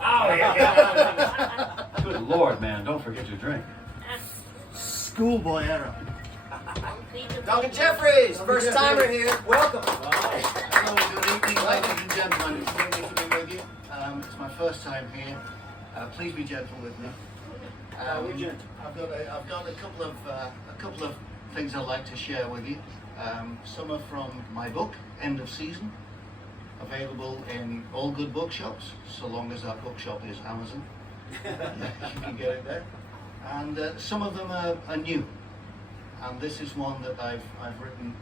Oh, yeah. Good Lord, man, don't forget your drink. Schoolboy era. Duncan Jeffries, first timer here. Welcome. Hello, good evening, ladies and gentlemen. It's lovely to be with you. It's my first time here. Please be gentle with me. We're gentle. I've got a couple of things I'd like to share with you. Some are from my book, End of Season, available in all good bookshops, so long as that bookshop is Amazon. You can get it there. And some of them are new. And this is one that I've written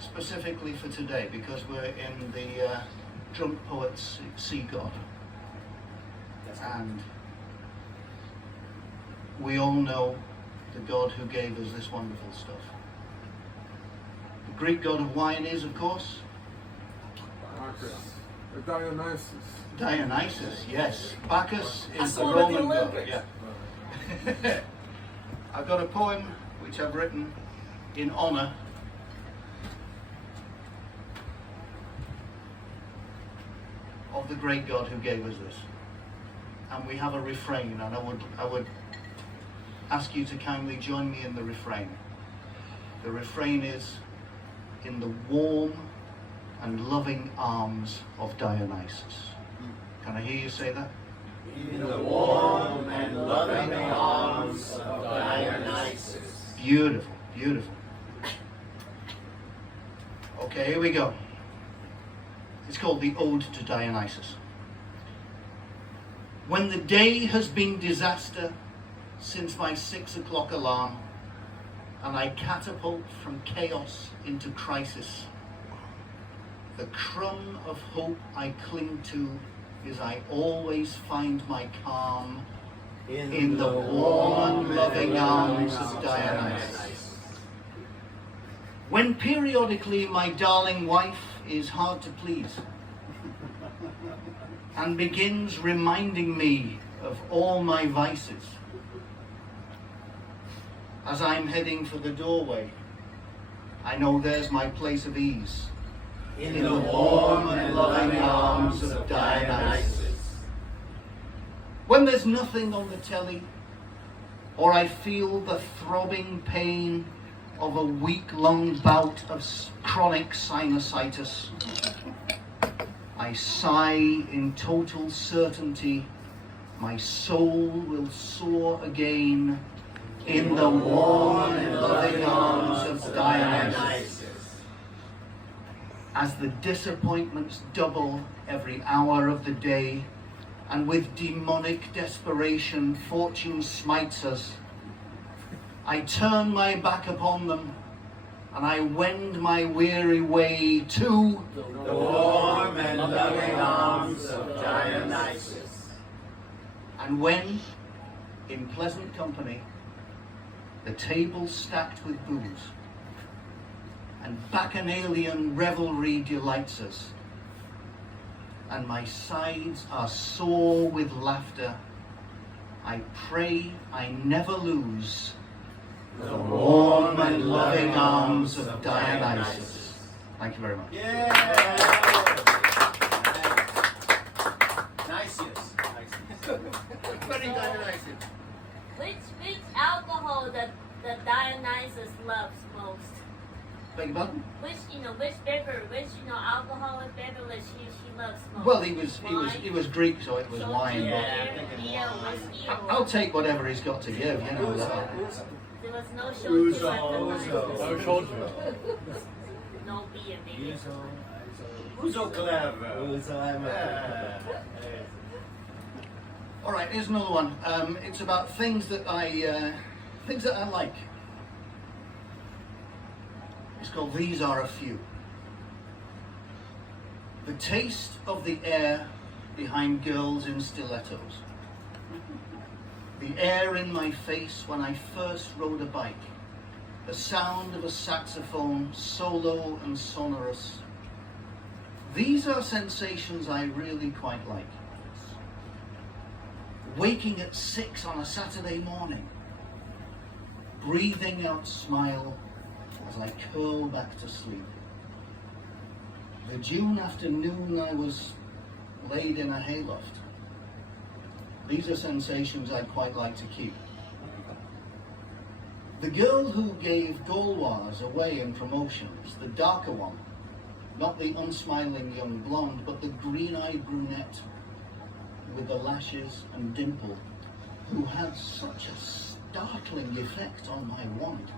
specifically for today because we're in the Drunk Poets See God. And we all know the God who gave us this wonderful stuff. The Greek god of wine is, of course, Dionysus. Dionysus, yes. Bacchus is the Roman god. Yeah. I've got a poem which I've written in honor of the great God who gave us this. And we have a refrain, and I would ask you to kindly join me in the refrain. The refrain is, in the warm and loving arms of Dionysus. Can I hear you say that? In the warm and loving arms of Dionysus. Beautiful, beautiful. Okay, here we go. It's called the Ode to Dionysus. When the day has been disaster since my 6 o'clock alarm, and I catapult from chaos into crisis, the crumb of hope I cling to is I always find my calm in the warm and loving arms of Dionysus. When periodically my darling wife is hard to please and begins reminding me of all my vices, as I'm heading for the doorway, I know there's my place of ease in the warm and loving arms of Dionysus. When there's nothing on the telly, or I feel the throbbing pain of a week-long bout of chronic sinusitis, I sigh in total certainty my soul will soar again in the warm and loving arms of Dionysus. As the disappointments double every hour of the day, and with demonic desperation fortune smites us, I turn my back upon them, and I wend my weary way to The warm and loving arms of Dionysus. And when, in pleasant company, the table stacked with booze, and bacchanalian revelry delights us, and my sides are sore with laughter, I pray I never lose the warm and loving arms of Dionysus. Thank you very much. Yeah. Nice. Very Dionysus. Which alcohol that Dionysus loves most? Beg your pardon? Which alcoholic beverage she loves most? Well, he was Greek, so it was So wine. beer, But beer, whiskey, or I'll take whatever he's got to give, you know. there was no shochu at the time. No shoulder. No beer, maybe. Who's so clever? All right, here's another one. It's about things that I like. It's called These Are a Few. The taste of the air behind girls in stilettos. The air in my face when I first rode a bike. The sound of a saxophone, solo and sonorous. These are sensations I really quite like. Waking at 6 on a Saturday morning. Breathing out smile as I curl back to sleep. The June afternoon I was laid in a hayloft, These are sensations I'd quite like to keep. The girl who gave Gauloise away in promotions, the darker one, not the unsmiling young blonde, but the green-eyed brunette with the lashes and dimple, who had such a startling effect on my wand.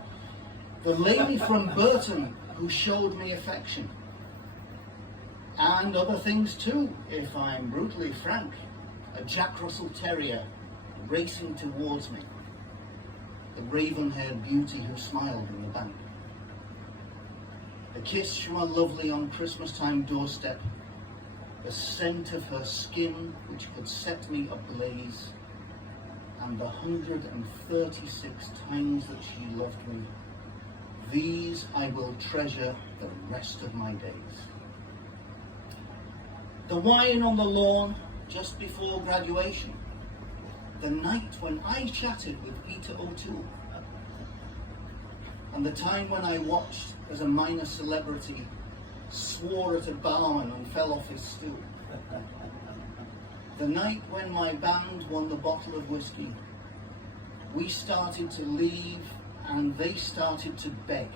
The lady from Burton who showed me affection. And other things too, if I'm brutally frank. A Jack Russell Terrier racing towards me. The raven-haired beauty who smiled in the bank. A kiss from a lovely on Christmas time doorstep. The scent of her skin which could set me ablaze. And the 136 times that she loved me. These I will treasure the rest of my days. The wine on the lawn just before graduation. The night when I chatted with Peter O'Toole. And the time when I watched as a minor celebrity swore at a barman and fell off his stool. The night when my band won the bottle of whiskey. We started to leave and they started to beg.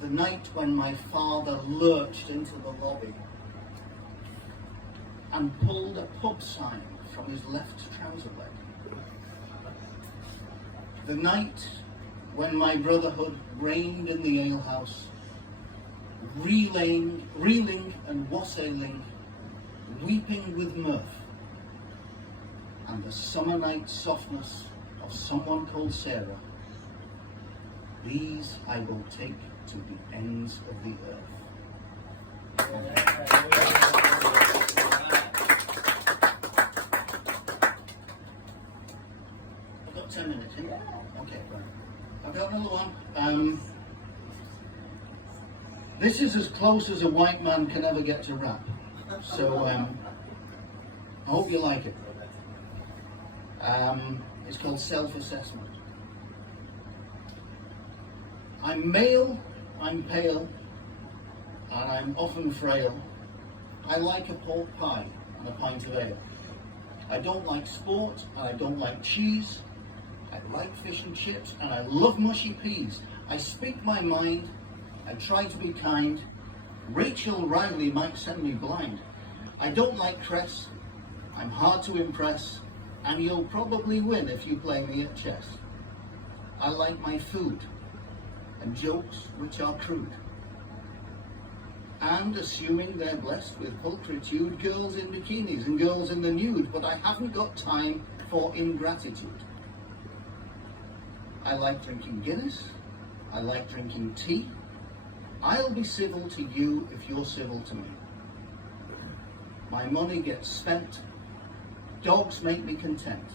The night when my father lurched into the lobby and pulled a pub sign from his left trouser leg. The night when my brotherhood reigned in the alehouse, reeling and wassailing, weeping with mirth, and the summer night softness of someone called Sarah. These I will take to the ends of the earth. I've got 10 minutes, yeah? Okay, right. I've got another one. This is as close as a white man can ever get to rap. So, I hope you like it. It's called Self-Assessment. I'm male, I'm pale, and I'm often frail. I like a pork pie and a pint of ale. I don't like sport, and I don't like cheese. I like fish and chips, and I love mushy peas. I speak my mind, I try to be kind. Rachel Riley might send me blind. I don't like cress, I'm hard to impress, and you'll probably win if you play me at chess. I like my food, and jokes which are crude. And assuming they're blessed with pulchritude, girls in bikinis and girls in the nude, but I haven't got time for ingratitude. I like drinking Guinness, I like drinking tea. I'll be civil to you if you're civil to me. My money gets spent, dogs make me content.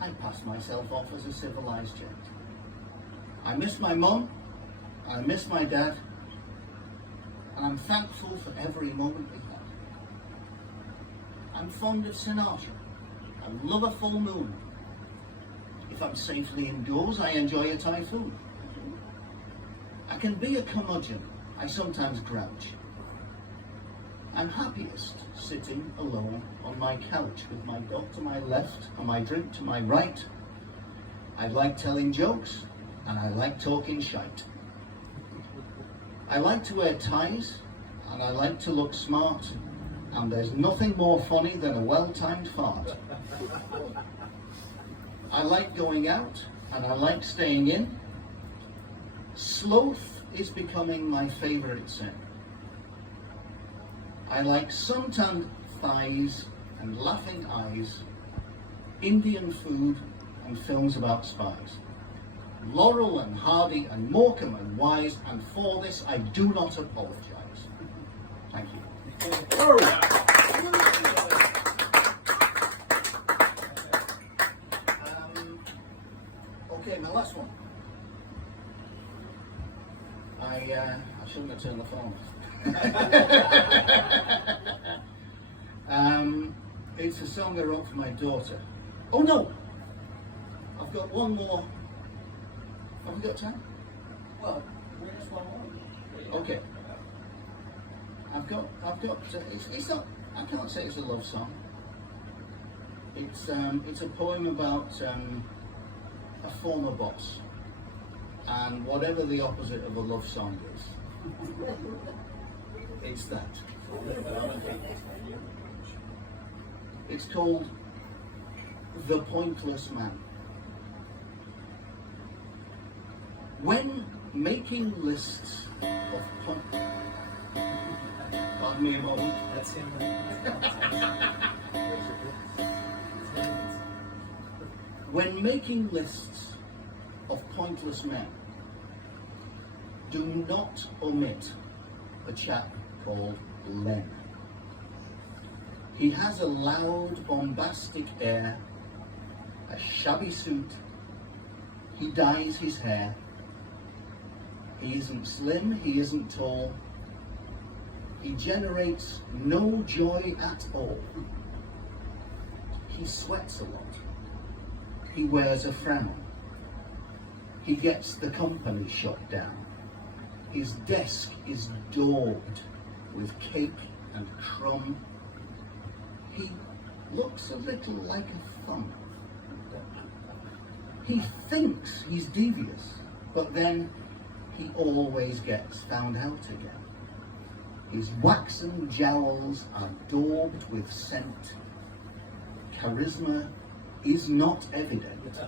I pass myself off as a civilized gent. I miss my mum, I miss my dad, and I'm thankful for every moment we had. I'm fond of Sinatra, I love a full moon. If I'm safely indoors, I enjoy a typhoon. I can be a curmudgeon, I sometimes grouch. I'm happiest sitting alone on my couch with my dog to my left and my drink to my right. I like telling jokes and I like talking shite. I like to wear ties and I like to look smart, and there's nothing more funny than a well-timed fart. I like going out and I like staying in. Sloth is becoming my favourite sin. I like suntanned thighs and laughing eyes, Indian food and films about spies. Laurel and Hardy and Morecambe and Wise, and for this I do not apologise. Thank you. Okay, my last one. I shouldn't have turned the phone off. It's a song I wrote for my daughter. Oh no! I've got one more. Have we got time? Well, where's one more? Okay. I've got. It's not. I can't say it's a love song. It's a poem about a former boss, and whatever the opposite of a love song is, it's that. It's called The Pointless Man. When making lists of pardon me a moment. That's him. When making lists of pointless men, do not omit a chap called Len. He has a loud, bombastic air, a shabby suit, he dyes his hair. He isn't slim, he isn't tall, he generates no joy at all. He sweats a lot. He wears a frown. He gets the company shut down. His desk is daubed with cake and crumb. He looks a little like a thumb. He thinks he's devious, but then he always gets found out again. His waxen jowls are daubed with scent. Charisma is not evident.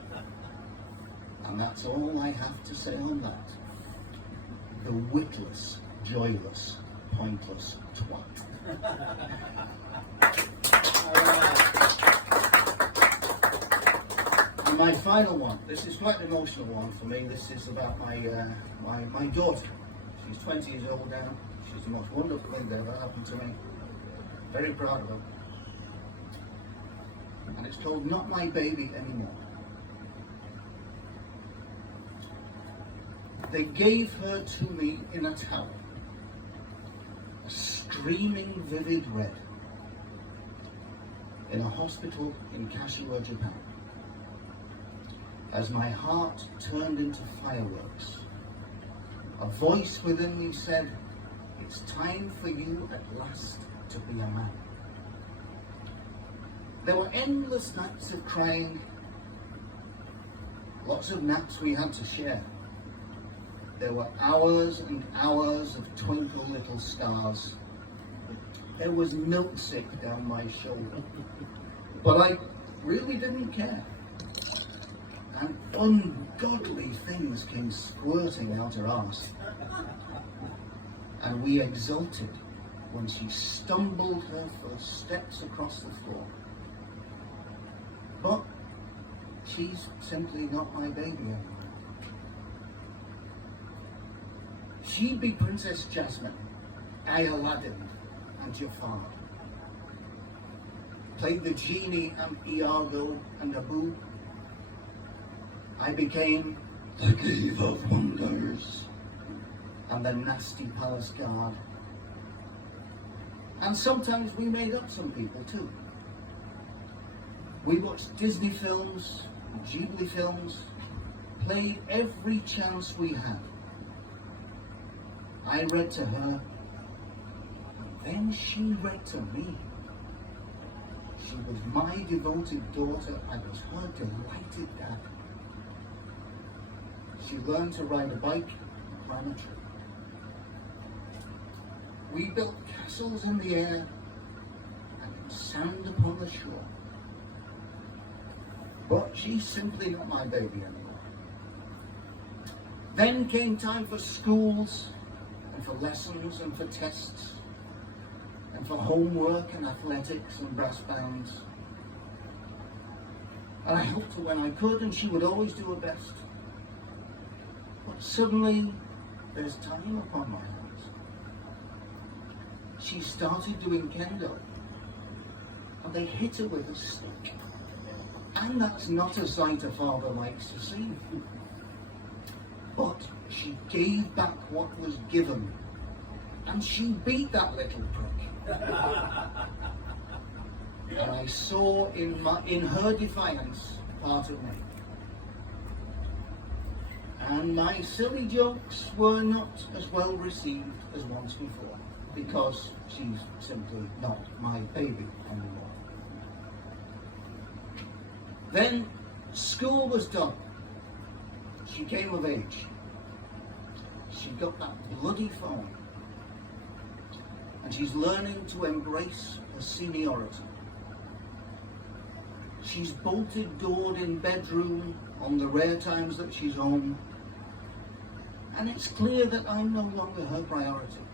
And that's all I have to say on that. The witless, joyless, pointless twat. And my final one, this is quite an emotional one for me. This is about my daughter. She's 20 years old now. She's the most wonderful thing that ever happened to me. Very proud of her. And it's called Not My Baby Anymore. They gave her to me in a towel, a streaming vivid red, in a hospital in Kashiwa, Japan. As my heart turned into fireworks, a voice within me said, "It's time for you at last to be a man." There were endless nights of crying, lots of naps we had to share. There were hours and hours of twinkle little stars. There was milkshake down my shoulder, but I really didn't care. And ungodly things came squirting out her arse. And we exulted when she stumbled her first steps across the floor. But she's simply not my baby anymore. She'd be Princess Jasmine, I Aladdin, and Jafar. Played the genie and Iago and Abu. I became the Cave of Wonders and the nasty palace guard. And sometimes we made up some people too. We watched Disney films, Ghibli films, played every chance we had. I read to her, and then she read to me. She was my devoted daughter, I was her delighted dad. She learned to ride a bike and climb a tree. We built castles in the air and in sand upon the shore. But she's simply not my baby anymore. Then came time for schools, and for lessons, and for tests, and for homework, and athletics, and brass bands. And I helped her when I could, and she would always do her best. But suddenly, there's time upon my hands. She started doing kendo, and they hit her with a stick. And that's not a sight a father likes to see. But she gave back what was given, and she beat that little prick. And I saw in her defiance part of me. And my silly jokes were not as well received as once before, because she's simply not my baby anymore. Then school was done. She came of age. She got that bloody phone. And she's learning to embrace her seniority. She's bolted doored in bedroom on the rare times that she's home. And it's clear that I'm no longer her priority.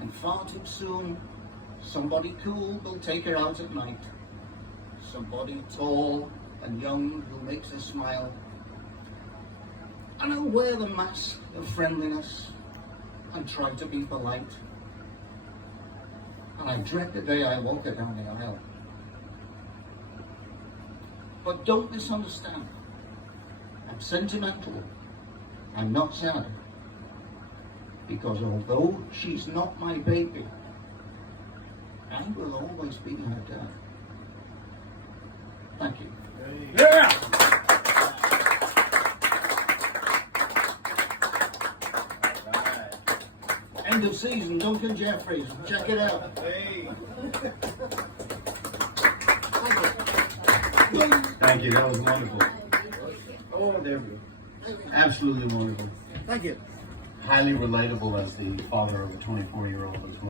And far too soon, somebody cool will take her out at night. Somebody tall and young who makes her smile. And I'll wear the mask of friendliness and try to be polite. And I dread the day I walk her down the aisle. But don't misunderstand. I'm sentimental. I'm not sad. Because although she's not my baby, I will always be her dad. Thank you. Yeah! End of season, Duncan Jeffries. Check it out. Thank you. That was wonderful. Oh, there we go. Absolutely wonderful. Thank you. Highly relatable as the father of a 24-year-old as well.